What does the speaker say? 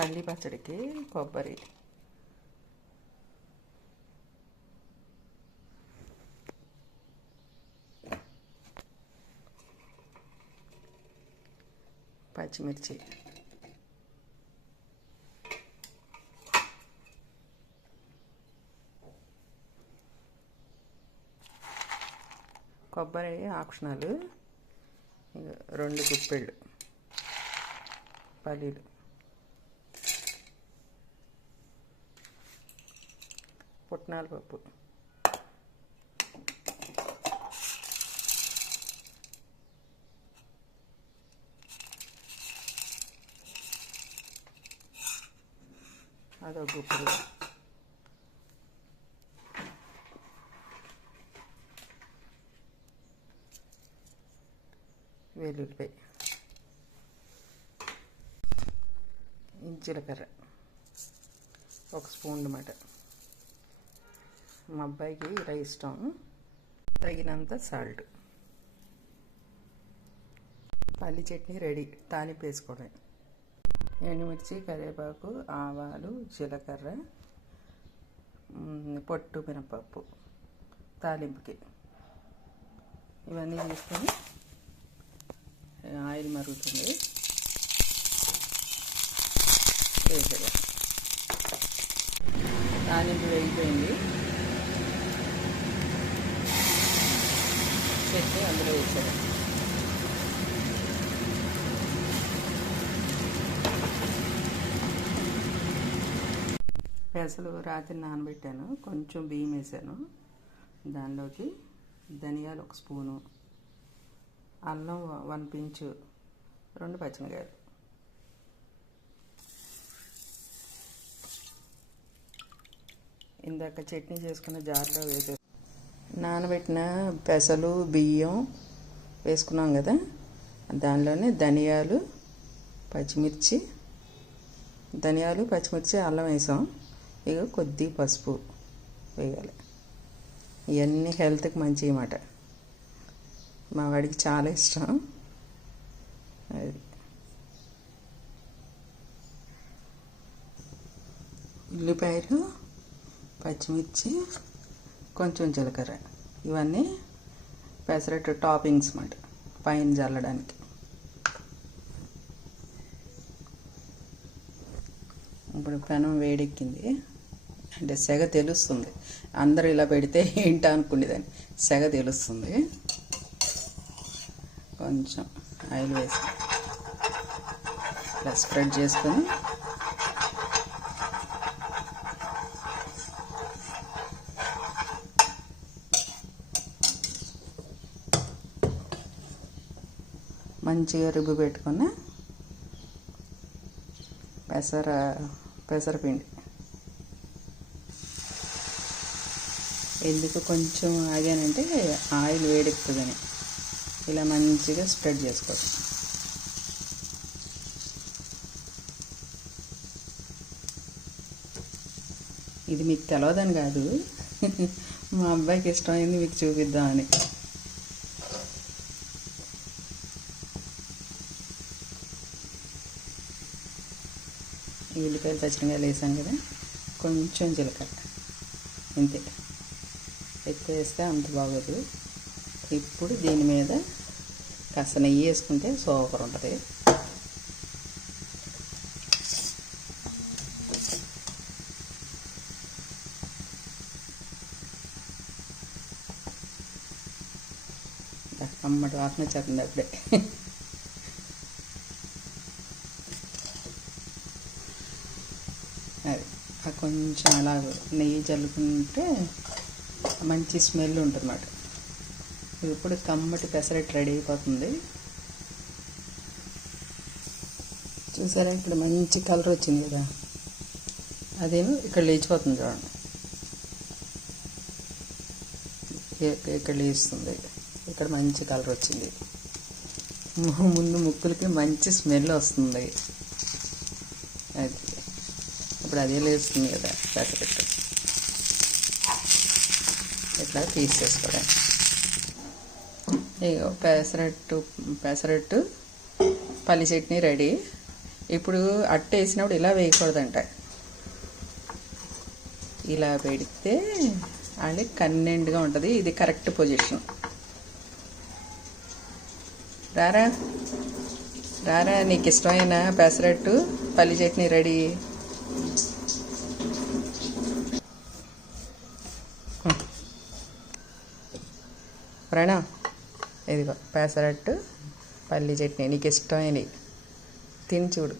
పల్లి పచ్చడికి కొబ్బరి. పచ్చిమిర్చి. కొబ్బరి ఆప్షనల్. రెండు గుప్పెళ్ళు. పల్లీలు. పుట్నాల పప్పు అదొక గుప్పుడు వెల్లుల్లిపాయ జీలకర్ర ఒక స్పూన్ అన్నమాట మా అబ్బాయికి ఇలా ఇష్టం తగినంత సాల్ట్. పల్లి చట్నీ రెడీ తాలింపు వేసుకోవడం ఎండుమిర్చి కరివేపాకు ఆవాలు జీలకర్ర పొట్టు మినపప్పు తాలింపుకి. ఇవన్నీ తీసుకొని ఆయిల్ మరుగుతుంది. వేసేయాలి తాలింపు వేగిపోయింది. చట్నీ అందులో వేసేయాలి పెసలు రాత్రి నానబెట్టాను. కొంచెం బియ్యం వేసాను దానిలోకి ధనియాలు ఒక స్పూను అల్లం వన్ పించు రెండు పచ్చిమిరకాయలు. ఇందాక చట్నీ చేసుకున్న జార్లో వేసే నానబెట్టిన పెసలు బియ్యం వేసుకున్నాం కదా. దానిలోనే ధనియాలు పచ్చిమిర్చి ధనియాలు పచ్చిమిర్చి అల్లం వేసాం. ఇక కొద్ది పసుపు వేయాలి. ఇవన్నీ హెల్త్కి మంచి అన్నమాట. మా వాడికి చాలా ఇష్టం. అది. ఉల్లిపాయలు పచ్చిమిర్చి కొంచెం జీలకర్ర. ఇవన్నీ పెసరట్టు టాపింగ్స్ అన్నమాట పైన చల్లడానికి ఇప్పుడు పెనం వేడెక్కింది. అంటే సెగ తెలుస్తుంది. అందరూ ఇలా పెడితే ఏంటా అనుకునేదాన్ని. సెగ తెలుస్తుంది. కొంచెం ఆయిల్ వేసి ఇలా స్ప్రెడ్ చేసుకొని మంచిగా రుబ్బు పెట్టుకొని పెసర పెసరపిండి ఎందుకు కొంచెం ఆగానంటే ఆయిల్ వేడెక్కుతుందని. ఇలా మంచిగా స్ప్రెడ్ చేసుకోవచ్చు. ఇది మీకు తెలవదని కాదు. మా అబ్బాయికి ఇష్టమైంది మీకు చూపిద్దామని. ఈ ఉల్లిపాయలు పచ్చిమిరకాయలు వేసాం కదా కొంచెం జీలకర్ర. అంతే. ఎక్కువ వేస్తే అంత బాగోదు. ఇప్పుడు దీని మీద కాస్త నెయ్యి వేసుకుంటే సూపర్ ఉంటుంది. అమ్మటి వాసన వచ్చేస్తుంది అప్పుడే అది ఆ కొంచెం అలా నెయ్యి చల్లుకుంటే మంచి స్మెల్ ఉంటుందన్నమాట. ఇప్పుడు కమ్మటి పెసరట్టు రెడీ అయిపోతుంది. చూసారా ఇప్పుడు మంచి కలర్ వచ్చింది కదా? అదేమో ఇక్కడ లేచిపోతుంది చూడండి. ఇక్కడ లేస్తుంది. ఇక్కడ మంచి కలర్ వచ్చింది. ముందు ముక్కులకి మంచి స్మెల్ వస్తుంది. ఇప్పుడు అదే లేస్తుంది కదా పెసరట్టు ఇట్లా తీసేసుకోవడం ఇగో పెసరట్టు పెసరట్టు పల్లి చట్నీ రెడీ. ఇప్పుడు అట్ట వేసినప్పుడు ఇలా వేయకూడదంట. ఇలా పెడితే అది కన్నెండుగా ఉంటుంది ఇది కరెక్ట్ పొజిషన్. రారా? రారా నీకు ఇష్టమైన పెసరట్టు పల్లి చట్నీ రెడీ. ప్రణవ్ ఇదిగో పెసరట్టు పల్లి చట్నీ నీకు ఇష్టమైనవి. తిని చూడు.